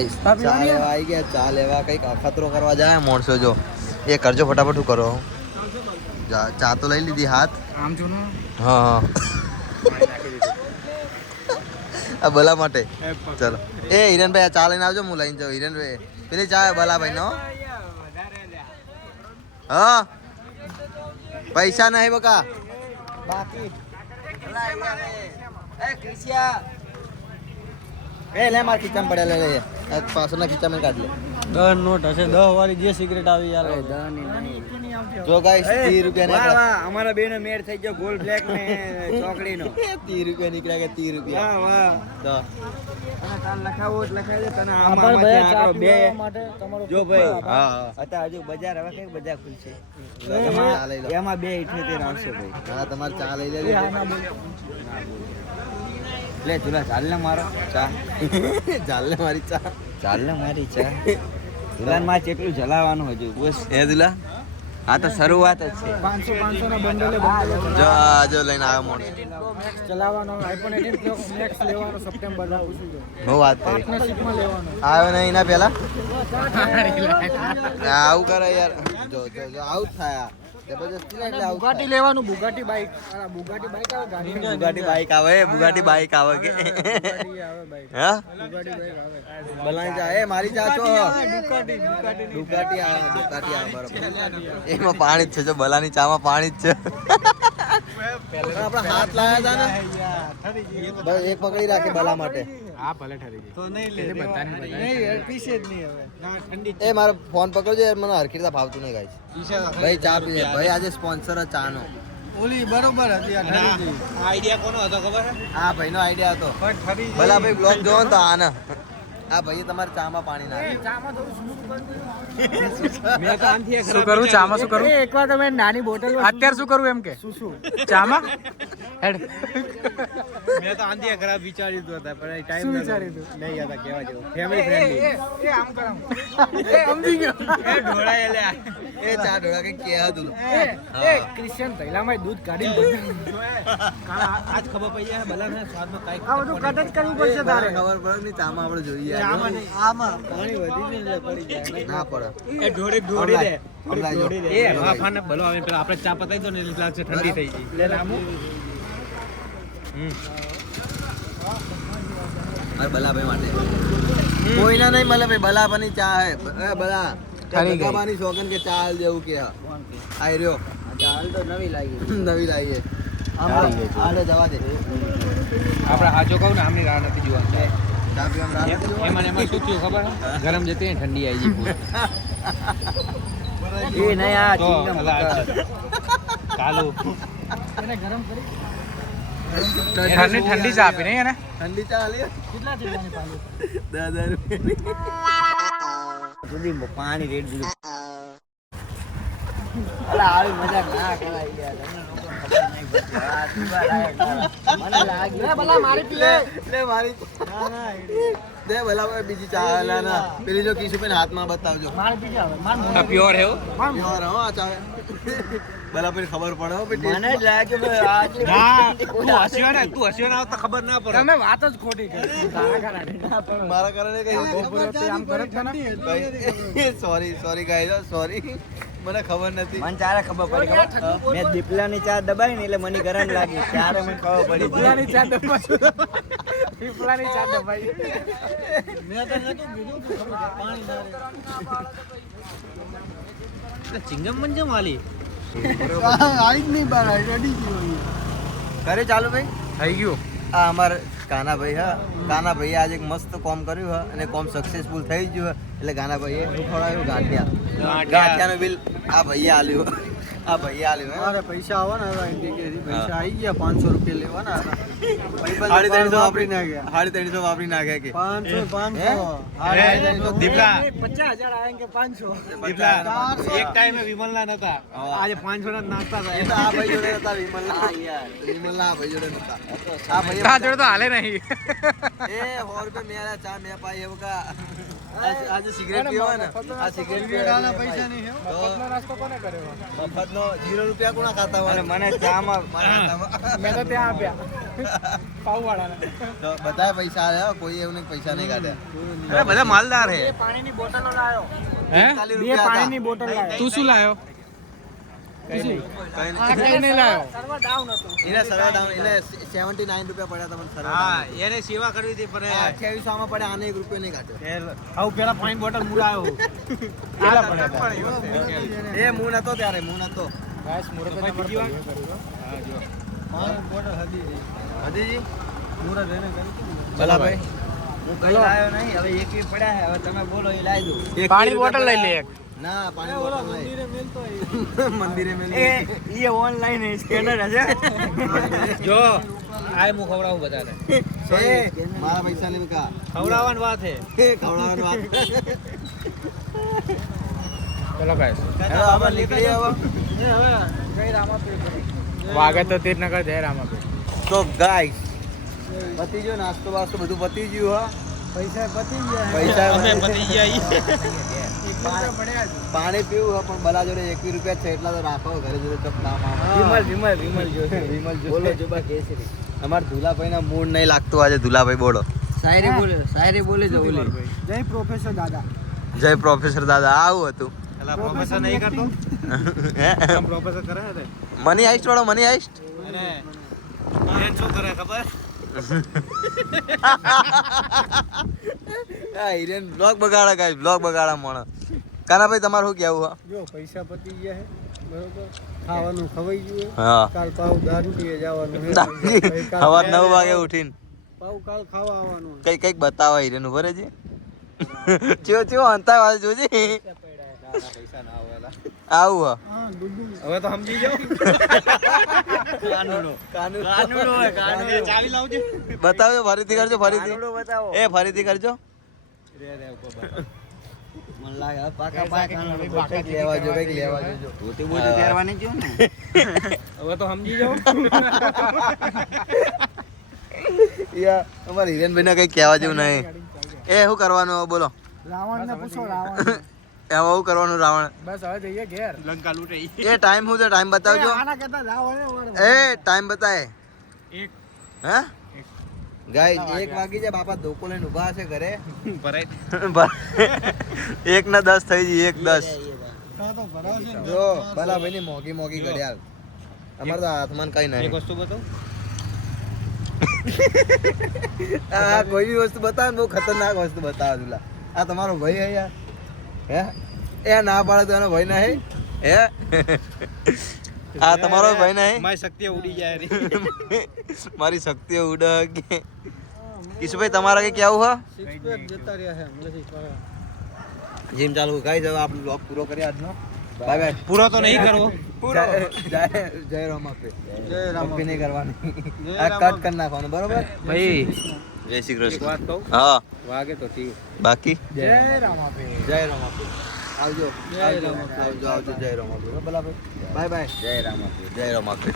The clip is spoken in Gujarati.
આવી ગયા ચા લેવા કઈક અખતરો કરવા જાય માણસો જો એ કરજો ફટાફટ શું કરો ચા તો લઈ લીધી હાથ આમ જો હા આ બલા માટે ચલો એ હિરેનભાઈ આ ચા લઈને આવજો હું લઈને જાઉં હિરેનભાઈ પેલી ચા બલાભાઈ નો હા પૈસા નહીં બકા બાકી લે માર ખીચામાં પડ્યા લે પાછળના ખીચામાં કાઢ લે 10 નોટ હશે 10 વાળી જે સિગરેટ આવી યાર 10 ની જો ગાઈસ 30 રૂપિયા વાહ વાહ અમારા બેનો મેળ થઈ ગયો ગોલ બ્લેક ને ચોકડીનો 30 રૂપિયા નીકળ્યા કે 30 રૂપિયા વાહ તો અને કાલ લખાવો લખાઈ દે તને આમાંથી આટલો બે જો ભાઈ હા અત્યારે હજુ બજાર હવે કઈ બજાર ખુલશે એમાં 2.78 આવશે ભાઈ હા તમારે ચા લઈ લે લે તુલા ચાલ ને મારો ચા ચાલ ને મારી ચા ચાલ ને મારી ચા તુલાન માં કેટલું જલાવાનું હજુ બસ એ દુલા આ તો શરૂઆત જ છે 500 ના બંડલે જો લઈને આવ્યો મોણ મેક્સ ચલાવવાનો આઈફોન 18 પ્રો મેક્સ લેવાનો સપ્ટેમ્બર માં પૂછી દો હું વાત કરી પાર્ટનરશિપમાં લેવાનો આવ્યો નહીં ના પેલા આવું કરે યાર જો આવું થાય જબરજસ્તી એટલે આવું બુગાટી લેવાનું બુગાટી બાઈક બુગાટી બાઈક આવે ગાડી બુગાટી બાઈક આવે કે બુગાટી આવે બાઈક હા બુગાટી બાઈક આવે બલાઈ જા એ મારી ચા છો દુકાટી આવે બરાબર એમાં પાણી જ છે જો બલાની ચામાં પાણી જ છે આપણા હાથ લાયા હતા ને બસ એક પકડી રાખે બલા માટે હા ભલે ઠરી ગઈ તો નહીં લે બધાની નહીં પીસે જ નહીં હવે ના ઠંડી એ મારો ફોન પકડજો યાર મને હરખીતા ભાવતું નહીં ગાઈસ ભાઈ ચા પીએ ભાઈ આજે સ્પોન્સર જ ચાનો ઓલી બરોબર હતી આ ઠરી ગઈ આઈડિયા કોનો હતો ખબર આ ભાઈનો આઈડિયા હતો ભલા ભાઈ બ્લોગ જોવો ને તો આને આ ભાઈ તમારે ચામાં પાણી નાખે ચામાં થોડું સ્મૂથ બંધ મેં તો આમથી શું કરું ચામાં શું કરું એકવાર તો મેં નાની બોટલ અત્યારે શું કરું એમ કે શું ચામાં હેડ મેં તો આંધી ખરાબ વિચાર્યું હતું પણ ટાઈમ શું વિચાર્યું હતું નહીં યાદ કેવા જેવું ફેમિલી ફ્રેન્ડલી એ આમ કરામ એ સમજી ગયો એ ઢોળાય લે એ ચા ઢોળા કઈ કે હતું એ ક્રિશ્ચિયન તૈલામાં દૂધ કાઢી આજ ખબર પડી જાય બલાના સ્વાદમાં કાઈ આ બધું કટ જ કરવું પડશે તારે ખબર પડે નહીં ચામાં આપણે જોઈએ આમાં નહીં આમાં પાણી વધી જાય એટલે પડી જાય ના પડે એ ઢોળી દે સમજાય એ હા ફાને ભલો આવે પેલા આપણે ચા પતાઈ દો ને એટલે લાગશે ઠંડી થઈ ગઈ લે રામુ અરે બલાભાઈ માટે કોઈના નહીં મળે ભાઈ બલાભાની ચા હે બલા બલાભાની શોખન કે ચા દેવું કે આઈ રહ્યો હાલ તો નવી લાગી નવી લાગી આલે જવા દે આપણે હાજો કહું ને આમની રાહ નથી જોવાની ચા પીવાનું એમાં શું થયું ખબર ગરમ જતી ઠંડી આવી ગઈ એ નહીં આ કાલુ એને ગરમ કરી ઠંડી ચા આપી નહીં એને ઠંડી ચા આલી કેટલા જેટલાની પાલી 10,000 રૂપિયા સુધી પાણી રેડ દીધું અલા આવી મજાક ના કરાય યાર મને લાગી લે ભલા મારી પીલે લે મારી ના ના દે ભલા બીજી ચા ના ના પેલી જો કિશુબેન હાથમાં બતાવજો મારી પીજા હવે માર પ્યોર હે યાર હો આ ચા ભલા પછી ખબર પડે હો બેટી મને જ લાગ્યું આજ તું હસ્યો ને તો ખબર ના પડે તમે વાત જ ખોટી કરી તારા કારણે મારા કારણે કઈ આમ કરે છે ને સોરી ગાઈસ સોરી મને ખબર નથી મને ચારે ખબર પડી મેં દીપલાની ચા દબાઈ ને એટલે મને ગરમ લાગી ત્યારે મને ખબર પડી પીપલાની ચા દબાઈ પીપલાની ચા દબાઈ મેં તો નતું કીધું કે પાણી ના રે ચિંગમ મંજમ વાલી આઈ જ નહીં બાર રેડી ગયો કરે ચાલુ ભાઈ થઈ ગયું આ અમાર કાનાભાઈ હા કાનાભાઈએ આજે એક મસ્ત કોમ કર્યું હા અને કોમ સક્સેસફુલ થઈ ગયું હે એટલે કાનાભાઈએ ઉઠાડાયું ગાંઠિયાનું બિલ આ ભાઈએ આલ્યું અરે પૈસા આવવાના હતા ઇન્ડિકેટથી પૈસા આવી ગયા 500 રૂપિયા લેવાના હતા 350 વાપરી નાખ્યા 350 વાપરી નાખ્યા કે 500 દીપલા 50,000 આएंगे 500 દીપલા એક ટાઈમે વિમલના નતા આજે 500 ના નાસ્તા એ તો આ ભાઈ જોડે હતા વિમલના આ ભાઈ જોડે નતા આ ભાઈ જોડે તો હાલે નહીં એ 100 રૂપિયા મેરા ચા મે પાઈ એવું કા આજે સિગરેટ પીવા ને આ સિગરેટ પીવાના પૈસા નહીં હે મફતનો નાસ્તો કોને કર્યો મફતનો 0 રૂપિયા કોના ખાતા હોય મને ચામાં મેં તો ત્યાં આપ્યા તો બધા પૈસા આલે હો, કોઈ એવું નહીં પૈસા નહીં કાઢ્યા. અરે બધા માલદાર હે. પાણીની બોટલો લાયો. હે? 41 રૂપિયા હતા. બોટલ લાયો. તું શું લાયો? કઈ નહીં. કઈ નહીં લાયો. સર્વર ડાઉન હતું. એને સરળ દામ એને 79 રૂપિયા પડ્યા તમને સરળ હા, દામ. એને સેવા કરવી હતી પણ 2800 માં પડ્યા, આને 1 રૂપિયો નહીં કાઢ્યો. આવું પેલા પાણી બોટલ મુલાયો. એ હું નતો ત્યારે, હું નતો. હદીજી ભલા ભાઈ હું કઈ લાયો નહીં. હવે એક વી પડ્યા છે. હવે તમે બોલો એ લાવી દઉં. પાણી બોટલ લઈ લે એક. ના પાણી બોટલ નહીં. મંદિરે મેલ એ ઓનલાઈન સ્કેનર હશે. જો આ હું ખવડાવું બધાને. મારા પૈસા નહીં કા ખવડાવવાની વાત હે. ખવડાવવાની વાત. ચલો ગાઈસ. હેલો આપણે નીકળીએ હવે. વાગે તો તીર નગર જય રામાપીર. તો ગાઈસ પતી ગયો નાસ્તો વાસ્તો બધું પતી ગયું હા. પૈસા પતી ગયા. પૈસા અમે પતી ગયા. પાણી પીવું હા, પણ બલા જોડે 21 રૂપિયા છે એટલા તો રાખો ઘરે જોડે ચપલામાં. વિમલ જો. વિમલ જો. બોલો જુબા કેસરી. અમાર ધુલાભાઈ ના મૂડ નહીં લાગતું આજે. ધુલાભાઈ બોલો. શાયરી બોલે જો ઓલી. જય પ્રોફેસર દાદા. જય પ્રોફેસર દાદા આવું હતું. પેલા પ્રોફેસર નહીં કરતો. હે? પ્રોફેસર કરે છે. મની આઈસ્ટ વાળો મની આઈસ્ટ. અને હિરેન શું કરે ખબર? હા હિરેન બ્લોગ બગાડા ગાઈસ, બ્લોગ બગાડા મોણા. કાનાભાઈ તમારું શું કહેવું હા? જો પૈસા પતી ગયા છે બરોબર. ખાવાનું ખવાઈ ગયું. હા કાલ પાવ દારૂ પીએ જવાનું છે. સવાર 9 વાગે ઉઠીને પાવ કાલ ખાવા આવવાનું. કઈક બતાવા હિરેન ઉભો રહેજે. ચેવો ચેવો હંતા વાળે જોજે. આવું હા. હા દુડુ. હવે તો સમજી જાઓ. કાનુડો હોય કાનુડો. ચાવી લાવજો. બતાવજો ફરીથી કરજો ફરીથી. બતાવો. એ ફરીથી કરજો. મને લાગે હવે પાકા પાકા કંઈક લેવા જો, કંઈક લેવા જોજો. ધોતી બોતી પહેરવાની જ ને. હવે તો સમજી જાઓ. યા અમારા હિરેનભાઈ ને કઈ કહેવા જેવું નહીં. એ શું કરવાનું હવે બોલો? રાવણ ને પૂછો રાવણ. એમાં શું કરવાનું રાવણ? બસ હવે જઈએ ઘેર. લંકા લૂંટે. એ ટાઈમ શું છે? ટાઈમ બતાવજો. આના કરતા રાવણ એ ટાઈમ બતાય. એક હા ગાઈસ 1 વાગી જાય. બાપા ધોકો લઈને ઊભા છે ઘરે. ભરાય. 1 ના 10 થઈ ગઈ. 1 10 તો ભરાવશે ને. જો ભલા ભાઈ ની મોગી મોગી ઘડિયાળ. અમારે તો હાથમાં કઈ એક નહીં. વસ્તુ બતાવું. આ કોઈ બી વસ્તુ બતાવે ને બહુ ખતરનાક વસ્તુ બતાવે તુલા. આ તમારો ભાઈ હે યાર. હે એ ના પાડે તો એનો ભાઈ ના હે. હે આ તમારો ભાઈ ના હે. મારી શક્તિ ઉડી જાય રે. મારી શક્તિઓ ઉડે કે કિશુભાઈ તમારા કઈ કેવું હા? સિક્સ પેક જતા રહ્યા છે હમણાંથી પાછા. જીમ ચાલુ ગાઈસ હવે આપણો બ્લોગ પૂરો કરીએ આજનો. Bye bye. પૂરો તો નહીં કરવો. જય રામ આપે. જય રામ. કપી નહીં કરવાની. આ કટ કરી નાખવાનું બરોબર. ભાઈ જય શ્રી એક કૃષ્ણ. વાત કહું. હા વાગે તો ઠીક. બાકી જય રામ આપે. જય રામ આપે. આવજો જય રામ આપે. આવજો આવજો જય રામ આપે. ભલા ભાઈ બાય બાય. જય રામ આપે. જય રામ આપે.